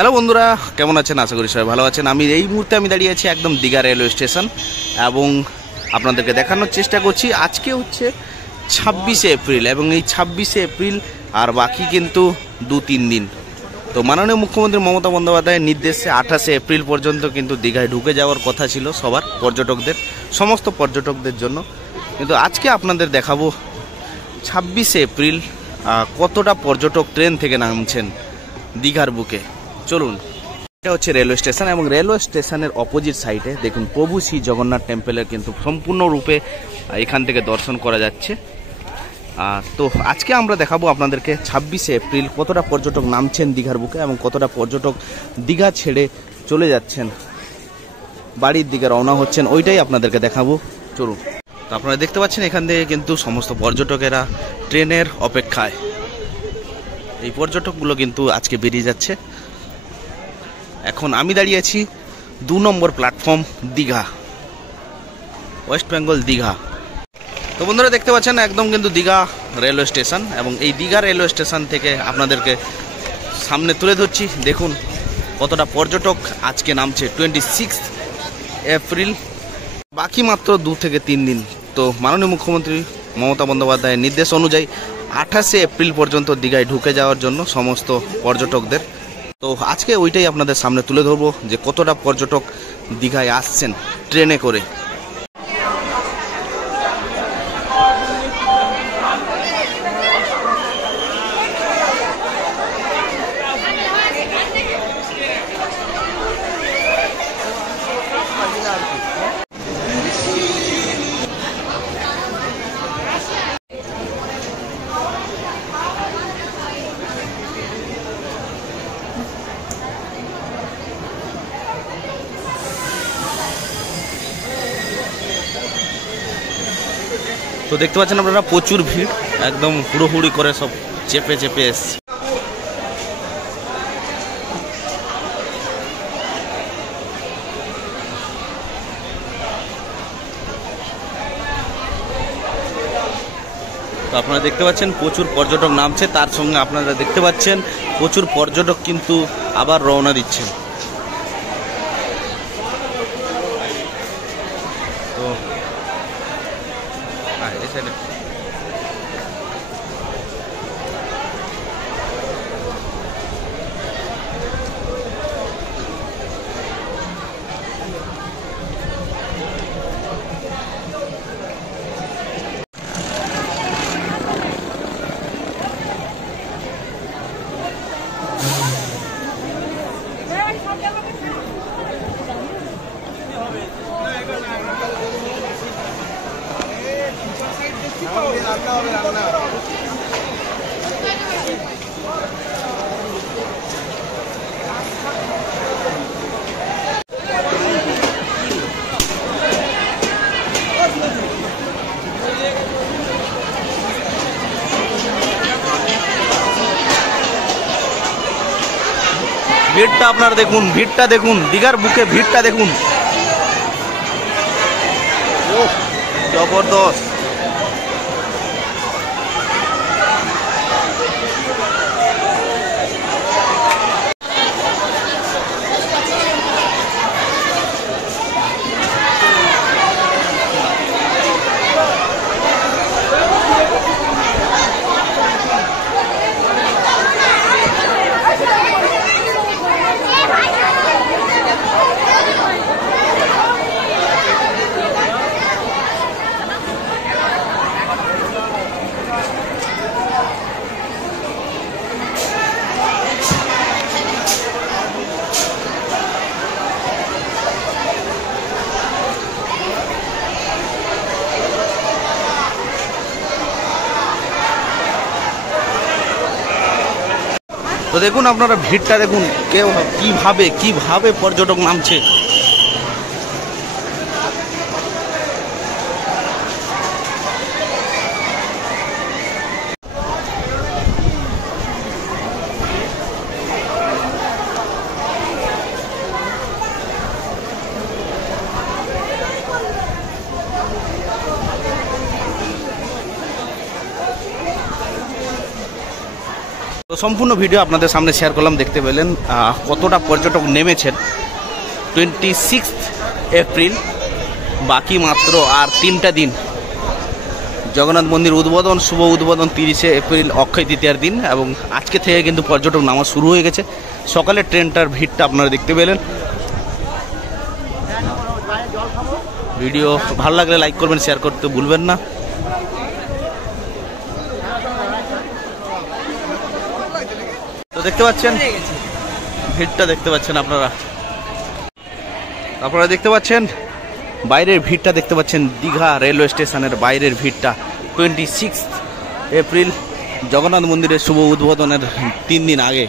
হ্যালো বন্ধুরা, কেমন আছেন? আশা করি সবাই ভালো আছেন। এই মুহূর্তে আমি দাঁড়িয়ে আছি একদম দীঘা রেলওয়ে স্টেশন এবং আপনাদেরকে দেখানোর চেষ্টা করছি আজকে হচ্ছে 26শে এপ্রিল এবং এই 26শে এপ্রিল আর বাকি কিন্তু 2-3 দিন। তো মাননীয় মুখ্যমন্ত্রী মমতা বন্দ্যোপাধ্যায়ের নির্দেশে 28শে এপ্রিল পর্যন্ত কিন্তু দীঘায় ঢুকে যাওয়ার কথা ছিল সবার পর্যটকদের, সমস্ত পর্যটকদের জন্য। কিন্তু আজকে আপনাদের দেখাবো 26শে এপ্রিল কতটা পর্যটক ট্রেন থেকে নামছেন দীঘার বুকে। চলুন, এটা হচ্ছে রেলওয়ে স্টেশন এবং রেলওয়ে স্টেশনের অপোজিট সাইডে দেখুন প্রভু শ্রী জগন্নাথ টেম্পলের কিন্তু সম্পূর্ণরূপে এখান থেকে দর্শন করা যাচ্ছে। তো আজকে আমরা দেখাবো আপনাদেরকে 26শে এপ্রিল কতটা পর্যটক নামছেন দীঘার বুকে এবং কতটা পর্যটক দীঘা ছেড়ে চলে যাচ্ছেন, বাড়ির দিকে রওনা হচ্ছেন, ওইটাই আপনাদেরকে দেখাবো। চলুন। তো আপনারা দেখতে পাচ্ছেন এখান থেকে কিন্তু সমস্ত পর্যটকেরা ট্রেনের অপেক্ষায়, এই পর্যটকগুলো কিন্তু আজকে বেরিয়ে যাচ্ছে। এখন আমি দাঁড়িয়ে আছি 2 নম্বর প্ল্যাটফর্ম দীঘা, ওয়েস্ট বেঙ্গল দীঘা। তো বন্ধুরা দেখতে পাচ্ছেন একদম কিন্তু দীঘা রেলওয়ে স্টেশন এবং এই দীঘা রেলওয়ে স্টেশন থেকে আপনাদেরকে সামনে তুলে ধরছি। দেখুন কতটা পর্যটক আজকে নামছে 26 এপ্রিল, বাকি মাত্র 2 থেকে 3 দিন। তো মাননীয় মুখ্যমন্ত্রী মমতা বন্দ্যোপাধ্যায়ের নির্দেশ অনুযায়ী 28শে এপ্রিল পর্যন্ত দীঘায় ঢুকে যাওয়ার জন্য সমস্ত পর্যটকদের। তো আজকে ওইটাই আপনাদের সামনে তুলে ধরবো যে কতটা পর্যটক দীঘায় আসছেন ট্রেনে করে। তো দেখতে পাচ্ছেন আপনারা প্রচুর ভিড়, একদম হুড়োহুড়ি করে সব চেপে চেপে এসছে। তো আপনারা দেখতে পাচ্ছেন প্রচুর পর্যটক নামছে, তার সঙ্গে আপনারা দেখতে পাচ্ছেন প্রচুর পর্যটক কিন্তু আবার রওনা দিচ্ছেন। তো এই সাইডে ভিড়টা আপনারা দেখুন, ভিড়টা দেখুন, দীঘার বুকে ভিড়টা দেখুন, জবরদস্ত। তো দেখুন আপনারা ভিড়টা দেখুন, কেউ কিভাবে পর্যটক নামছে। তো সম্পূর্ণ ভিডিও আপনাদের সামনে শেয়ার করলাম, দেখতে পেলেন কতটা পর্যটক নেমেছেন। 26 এপ্রিল, বাকি মাত্র আর 3টা দিন জগন্নাথ মন্দির উদ্বোধন, শুভ উদ্বোধন 30 এপ্রিল অক্ষয় তৃতীয়ার দিন, এবং আজকে থেকে কিন্তু পর্যটক নামা শুরু হয়ে গেছে। সকালে ট্রেনটার ভিড়টা আপনারা দেখতে পেলেন। ভিডিও ভালো লাগলে লাইক করবেন, শেয়ার করতে ভুলবেন না। তো দেখতে পাচ্ছেন ভিড়টা, দেখতে পাচ্ছেন আপনারা দেখতে পাচ্ছেন বাইরের ভিড়টা, দেখতে পাচ্ছেন দীঘা রেলওয়ে স্টেশনের বাইরের ভিড়টা। 26 এপ্রিল জগন্নাথ মন্দিরের শুভ উদ্বোধনের 3 দিন আগে